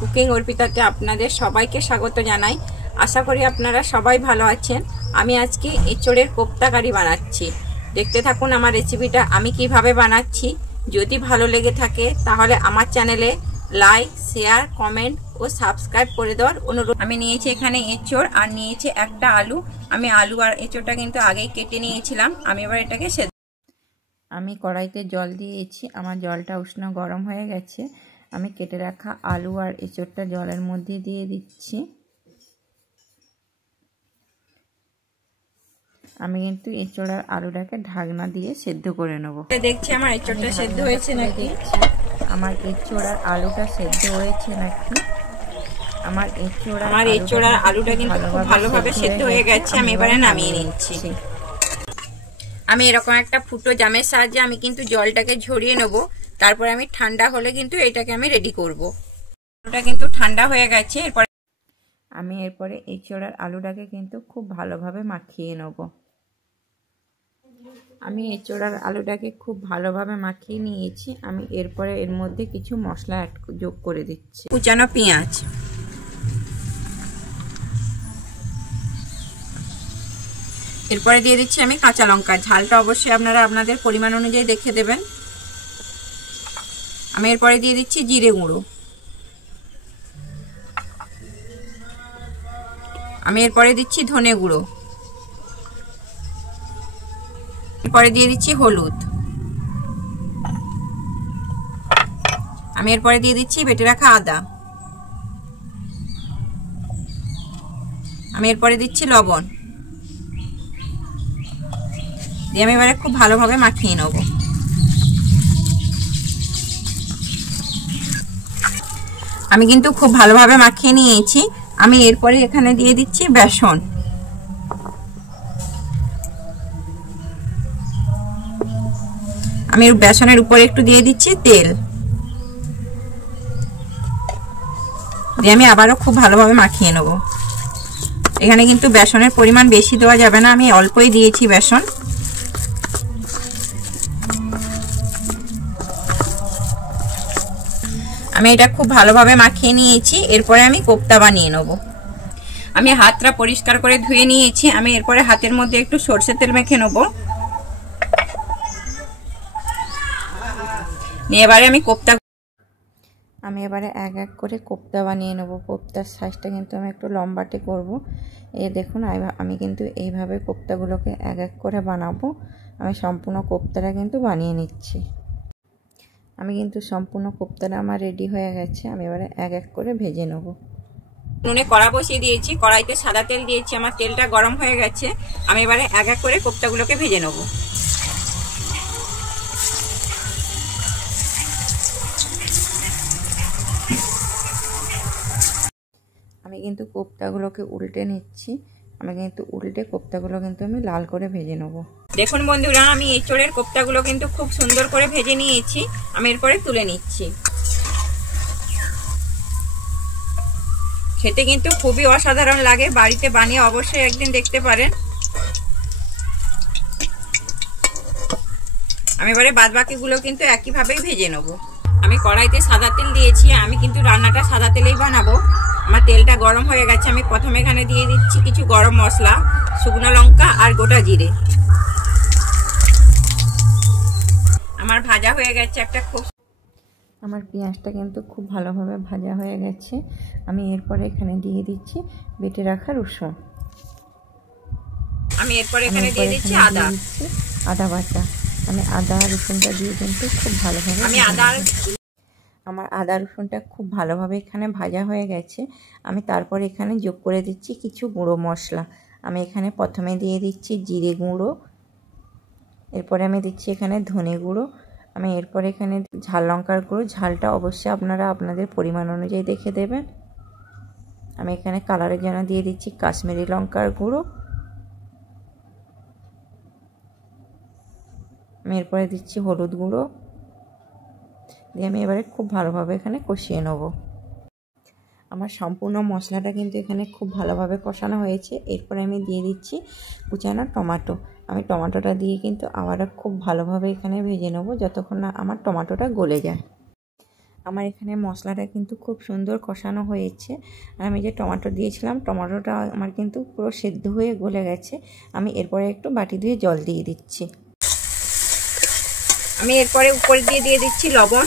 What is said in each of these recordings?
Cooking অর্পিতাতে আপনাদের সবাইকে স্বাগত জানাই। আশা করি আপনারা সবাই ভালো আছেন। আমি আজকে এঁচোড়ের কোপ্তা কারি বানাচ্ছি। দেখতে থাকুন আমার রেসিপিটা আমি কিভাবে বানাচ্ছি। যদি ভালো লেগে থাকে তাহলে আমার চ্যানেলে লাইক, শেয়ার, কমেন্ট ও সাবস্ক্রাইব করে দেওয়ার অনুরোধ। আমি নিয়েছি এখানে এঁচোড় আর নিয়েছি একটা আলু। আমি আলু আর এঁচোড়টা কিন্তু আগেই কেটে নিয়েছিলাম। আমি এবার এটাকে সেদ্ধ। আমি কড়াইতে জল দিয়েছি, আমার জলটা উষ্ণ গরম হয়ে গেছে। আমি কেটে রাখা আলু আর এঁচোড়টা জলের মধ্যে দিয়ে দিচ্ছি। আমি কিন্তু এঁচোড় আর আলুটাকে ঢাকনা দিয়ে সেদ্ধ করে নেব। দেখছি আমার এঁচোড়টা সেদ্ধ হয়েছে নাকি, আমার এঁচোড় আর আলুটা সেদ্ধ হয়েছে নাকি। আমার এঁচোড় আর আলুটা কিন্তু খুব ভালোভাবে সেদ্ধ হয়ে গেছে। আমি এবারে নামিয়ে নিচ্ছি। আমি এরকম একটা ফুটো জামের সাহায্যে আমি কিন্তু জলটাকে ঝরিয়ে নেব। তারপরে আমি ঠান্ডা হলে কিন্তু এটাকে আমি রেডি করব। আলুটা কিন্তু ঠান্ডা হয়ে গেছে। এরপরে এঁচোড় আর আলুটাকে কিন্তু খুব ভালোভাবে মাখিয়ে নেব। আমি এঁচোড় আর আলুটাকে খুব ভালোভাবে মাখিয়ে নিয়েছি। আমি এরপরে এর মধ্যে কিছু মশলা যোগ করে দিচ্ছি। কুচানো পেঁয়াজ, এরপরে দিয়ে দিচ্ছি আমি কাঁচা লঙ্কা। ঝালটা অবশ্যই আপনারা আপনাদের পরিমাণ অনুযায়ী দেখে দেবেন। আমি এরপরে দিয়ে দিচ্ছি জিরে গুঁড়ো। আমি এরপরে দিচ্ছি ধনে গুঁড়ো। এরপরে দিয়ে দিচ্ছি হলুদ। আমি এরপরে দিয়ে দিচ্ছি বেটে রাখা আদা। আমি এরপরে দিচ্ছি লবণ দিয়ে আমি এবারে খুব ভালোভাবে মাখিয়ে নেব। আমি কিন্তু খুব ভালোভাবে মাখিয়ে নিয়েছি। আমি এরপরে এখানে দিয়ে দিচ্ছি বেসন। আমি বেসনের উপরে একটু দিয়ে দিচ্ছি তেল দিয়ে আমি আবারও খুব ভালোভাবে মাখিয়ে নেব। এখানে কিন্তু বেসনের পরিমাণ বেশি দেওয়া যাবে না, আমি অল্পই দিয়েছি বেসন। আমি এটা খুব ভালোভাবে মাখিয়ে নিয়েছি। এরপরে আমি কোপ্তা বানিয়ে নেব। আমি হাতটা পরিষ্কার করে ধুয়ে নিয়েছি। আমি এরপরে হাতের মধ্যে একটু সরষের তেল মেখে নেব। এবারে আমি এবারে এক এক করে কোপ্তা বানিয়ে নেব। কোপ্তার সাইজটা কিন্তু আমি একটু লম্বাটে করব। দেখুন আমি কিন্তু এইভাবে কোপ্তাগুলোকে এক এক করে বানাবো। আমি সম্পূর্ণ কোপ্তাটা কিন্তু বানিয়ে নিচ্ছি। আমি কিন্তু সম্পূর্ণ কোপ্তাটা আমার রেডি হয়ে গেছে। আমি এবারে এক এক করে ভেজে নেব। নুনে কড়া বসিয়ে দিয়েছি, কড়াইতে সাদা তেল দিয়েছি। আমার তেলটা গরম হয়ে গেছে। আমি এবারে এক এক করে কোপ্তাগুলোকে ভেজে নেব। আমি কিন্তু কোপ্তাগুলোকে উল্টে নিচ্ছি। আমি কিন্তু উল্টে কোপ্তাগুলো কিন্তু আমি লাল করে ভেজে নেব। দেখুন বন্ধুরা, আমি এঁচোড়ের কোপ্তাগুলো কিন্তু খুব সুন্দর করে ভেজে নিয়েছি। আমি এরপরে তুলে নিচ্ছি। খেতে কিন্তু খুবই অসাধারণ লাগে। বাড়িতে বানিয়ে অবশ্যই একদিন দেখতে পারেন। আমি এবারে বাদবাকিগুলো কিন্তু একইভাবেই ভেজে নেব। আমি কড়াইতে সাদা তেল দিয়েছি। আমি কিন্তু রান্নাটা সাদা তেলেই বানাবো। আমার তেলটা গরম হয়ে গেছে। আমি প্রথমে এখানে দিয়ে দিচ্ছি কিছু গরম মশলা, শুকনো লঙ্কা আর গোটা জিরে। আমার ভাজা হয়ে গেছে আমার পেঁয়াজটা কিন্তু খুব ভালোভাবে ভাজা হয়ে গেছে। আমি এরপরে এখানে দিয়ে দিচ্ছি বেটে রাখা রসুন। আমি এরপরে এখানে দিয়ে দিচ্ছি আদা বাটা। আমি আদা রসুনটা দিয়ে কিন্তু খুব ভালোভাবে আমার আদা রসুনটা খুব ভালোভাবে এখানে ভাজা হয়ে গেছে। আমি তারপর এখানে যোগ করে দিচ্ছি কিছু গুঁড়ো মশলা। আমি এখানে প্রথমে দিয়ে দিচ্ছি জিরে গুঁড়ো, এরপরে আমি দিচ্ছি এখানে ধনে গুঁড়ো। আমি এরপরে এখানে ঝাল লঙ্কার গুঁড়ো। ঝালটা অবশ্যই আপনারা আপনাদের পরিমাণ অনুযায়ী দেখে দেবেন। আমি এখানে কালারের জন্য দিয়ে দিচ্ছি কাশ্মীরি লঙ্কার গুঁড়ো। আমি এরপরে দিচ্ছি হলুদ গুঁড়ো দিয়ে আমি এবারে খুব ভালোভাবে এখানে কষিয়ে নেব। আমার সম্পূর্ণ মশলাটা কিন্তু এখানে খুব ভালোভাবে কষানো হয়েছে। এরপরে আমি দিয়ে দিচ্ছি কুচানো টমেটো। আমি টমেটোটা দিয়ে কিন্তু আবারও খুব ভালোভাবে এখানে ভেজে নেব যতক্ষণ না আমার টমেটোটা গলে যায়। আমার এখানে মশলাটা কিন্তু খুব সুন্দর কষানো হয়েছে। আর আমি যে টমেটো দিয়েছিলাম, টমেটোটা আমার কিন্তু পুরো সেদ্ধ হয়ে গলে গেছে। আমি এরপরে একটু বাটি ধুয়ে জল দিয়ে দিচ্ছি। আমি এরপরে উপরে দিয়ে দিচ্ছি লবণ।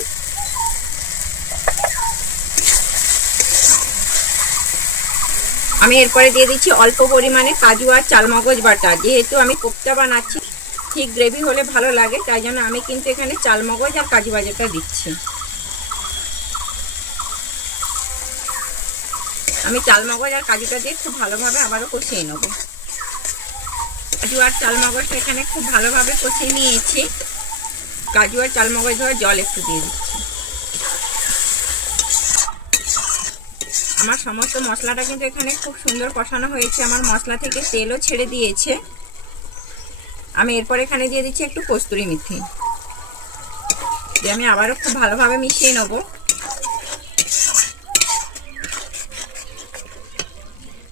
আমি এরপরে দিয়ে দিচ্ছি অল্প পরিমাণে কাজু আর চালমগজ বাটা। যেহেতু আমি কোপ্তা বানাচ্ছি, ঠিক গ্রেভি হলে ভালো লাগে, তাই জন্য আমি কিন্তু এখানে চালমগজ আর কাজু বাটাটা দিচ্ছি। আমি চালমগজ আর কাজুটা দিয়ে খুব ভালোভাবে আবারও কষিয়ে নেব। কাজু আর চালমগজটা এখানে খুব ভালোভাবে কষিয়ে নিয়েছি। কাজু আর চালমগজ ধরে জল একটু দিয়ে দিচ্ছি। আমার সমস্ত মশলাটা কিন্তু এখানে খুব সুন্দর কষানো হয়েছে। আমার মশলা থেকে তেলও ছেড়ে দিয়েছে। আমি এরপর এখানে দিয়ে দিচ্ছি একটু কস্তুরি মেথি, দিয়ে আমি আবারও খুব ভালোভাবে মিশিয়ে নেব।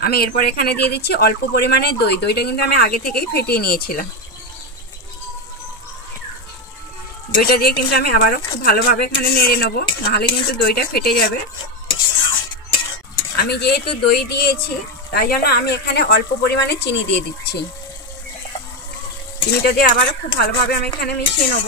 আমি এরপর এখানে দিয়ে দিচ্ছি অল্প পরিমাণে দই। দইটা কিন্তু আমি আগে থেকেই ফেটিয়ে নিয়েছিলাম। দইটা দিয়ে কিন্তু আমি আবারও খুব ভালোভাবে এখানে নেড়ে নেব, নাহলে কিন্তু দইটা ফেটে যাবে। আমি যেহেতু দই দিয়েছি, তাই জন্য আমি এখানে অল্প পরিমাণে চিনি দিয়ে দিচ্ছি। চিনিটা দিয়ে আবারও খুব ভালোভাবে আমি এখানে মিশিয়ে নেব।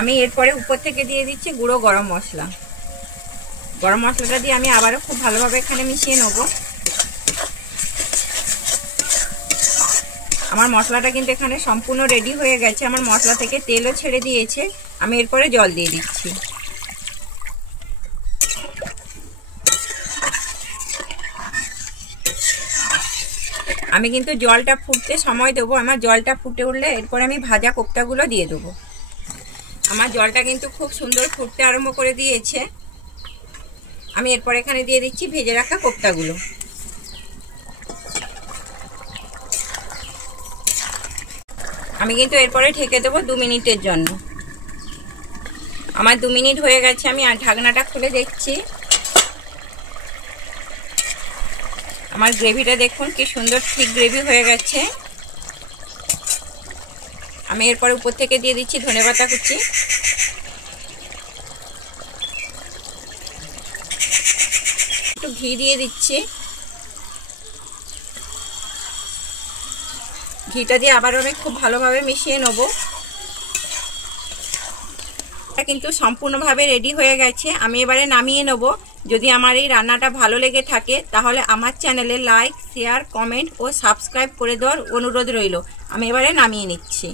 আমি এরপরে উপর থেকে দিয়ে দিচ্ছি গুঁড়ো গরম মশলা। গরম মশলাটা দিয়ে আমি আবারও খুব ভালোভাবে এখানে মিশিয়ে নেব। আমার মশলাটা কিন্তু এখানে সম্পূর্ণ রেডি হয়ে গেছে। আমার মশলা থেকে তেলও ছেড়ে দিয়েছে। আমি এরপরে জল দিয়ে দিচ্ছি। আমি কিন্তু জলটা ফুটতে সময় দেবো। আমার জলটা ফুটে উঠলে এরপরে আমি ভাজা কোপ্তাগুলো দিয়ে দেবো। আমার জলটা কিন্তু খুব সুন্দর ফুটতে আরম্ভ করে দিয়েছে। আমি এরপর এখানে দিয়ে দিচ্ছি ভেজে রাখা কোপ্তাগুলো। আমি কিন্তু এরপরে ঢেকে দেবো 2 মিনিটের জন্য। আমার 2 মিনিট হয়ে গেছে। আমি ঢাকনাটা খুলে দেখছি। আমার গ্রেভিটা দেখুন কি সুন্দর ঠিক গ্রেভি হয়ে গেছে। আমি এরপরে উপর থেকে দিয়ে দিচ্ছি ধনেপাতা কুচি। একটু ঘি দিয়ে দিচ্ছি। ঘিটা দিয়ে আবারও আমি খুব ভালোভাবে মিশিয়ে নেব। এটা কিন্তু সম্পূর্ণভাবে রেডি হয়ে গেছে। আমি এবারে নামিয়ে নেব। যদি আমার এই রান্নাটা ভালো লেগে থাকে, তাহলে আমার চ্যানেলে লাইক, শেয়ার, কমেন্ট ও সাবস্ক্রাইব করে দেওয়ার অনুরোধ রইল। আমি এবারে নামিয়ে নিচ্ছি।